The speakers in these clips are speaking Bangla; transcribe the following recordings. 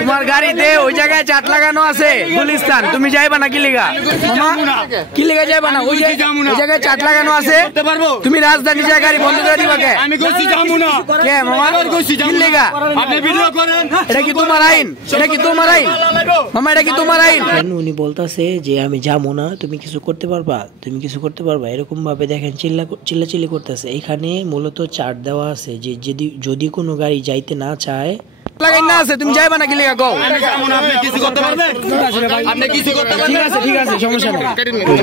তোমার গাড়িতে ওই জায়গায় চাট লাগানো আছে গুলিস্তান, তুমি যাইবা না কি লিগা? কি লিগা যাইবা না? ওই জায়গায় চাট লাগানো আছে, তুমি রাজধানী জায়গায় গাড়ি বন্ধ করে দিবা কে? আমি কইছি যাবো না। কে মামা? কি লিগা? আপনি ভিডিও করেন। এটা কি তোমার আইন? এটা কি তোমার আইন মামা? এটা কি তোমার আইন? উনি বলতাছে যে আমি যাবো না, তুমি কিছু করতে পারবা, তুমি কিছু করতে পারবা, এরকম ভাবে দেখেন চিল্লাচিল্লি করতেছে। এখানে মূলত চার্ট দেওয়া আছে যে যদি কোনো গাড়ি যাইতে না চায় লাগাই না আছে, তুমি যাইবা না কি লিগা কও? আপনি কিছু করতে পারবেন? আপনি কিছু করতে পারবেন? ঠিক আছে সমস্যা নেই।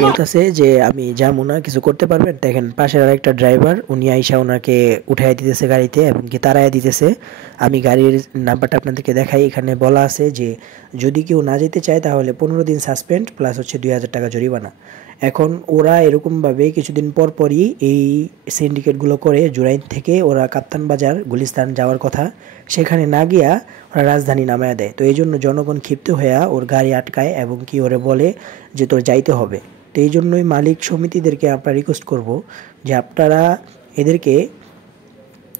বলতেছে যে আমি যাবো না, কিছু করতে পারবেন। দেখেন পাশের আরেকটা ড্রাইভার, উনি আইসা ওনাকে উঠাই দিতেছে গাড়িতে এবং কি তাড়াই দিতেছে। আমি গাড়ির নাম্বারটা আপনাদেরকে দেখাই। এখানে বলা আছে যে যদি কেউ না যেতে চায় তাহলে 15 দিন সাসপেন্ড প্লাস হচ্ছে 2000 টাকা জরিমানা। এখন ওরা এরকমভাবে কিছুদিন পর পরই এই সিন্ডিকেটগুলো করে জুরাইন থেকে ওরা কাপ্তান বাজার গুলিস্তান যাওয়ার কথা, সেখানে না গিয়া ওরা রাজধানী নামায়া দেয়। তো এই জন্য জনগণ ক্ষিপ্ত হয়ে ওর গাড়ি আটকায় এবং কি ওরে বলে যে তোর যাইতে হবে। তো এই জন্যই মালিক সমিতিদেরকে আমরা রিকোয়েস্ট করব যে আপনারা এদেরকে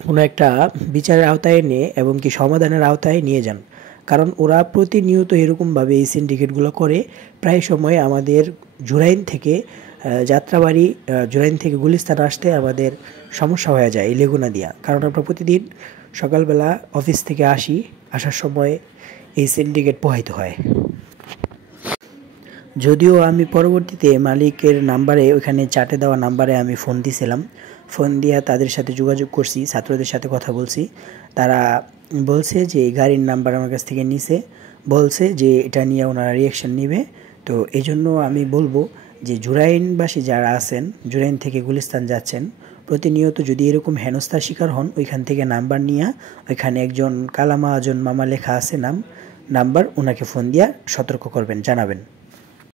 কোনো একটা বিচারের আওতায় নিয়ে এবং কি সমাধানের আওতায় নিয়ে যান, কারণ ওরা প্রতিনিয়ত এরকমভাবে এই সিন্ডিকেটগুলো করে। প্রায় সময় আমাদের জুরাইন থেকে যাত্রাবাড়ি, জুরাইন থেকে গুলিস্তান আসতে আমাদের সমস্যা হয়ে যায় এই লেগুনা দিয়া, কারণ আমরা প্রতিদিন সকালবেলা অফিস থেকে আসার সময় এই সিন্ডিকেট প্রবাহিত হয়। যদিও আমি পরবর্তীতে মালিকের নাম্বারে, ওইখানে চাটে দেওয়া নাম্বারে আমি ফোন দিয়েছিলাম, ফোন দিয়ে তাদের সাথে যোগাযোগ করছি, ছাত্রদের সাথে কথা বলছি। তারা বলছে যে এই গাড়ির নাম্বার আমার কাছ থেকে নিছে, বলছে যে এটা নিয়ে ওনারা রিঅ্যাকশন নেবে। তো এই জন্য আমি বলবো যে জুরাইনবাসী যারা আছেন, জুরাইন থেকে গুলিস্তান যাচ্ছেন, প্রতিনিয়ত যদি এরকম হেনস্থার শিকার হন, ওইখান থেকে নাম্বার নিয়ে, ওইখানে একজন কালামাজন মামা লেখা আছে নাম্বার, ওনাকে ফোন দিয়ে সতর্ক করবেন, জানাবেন।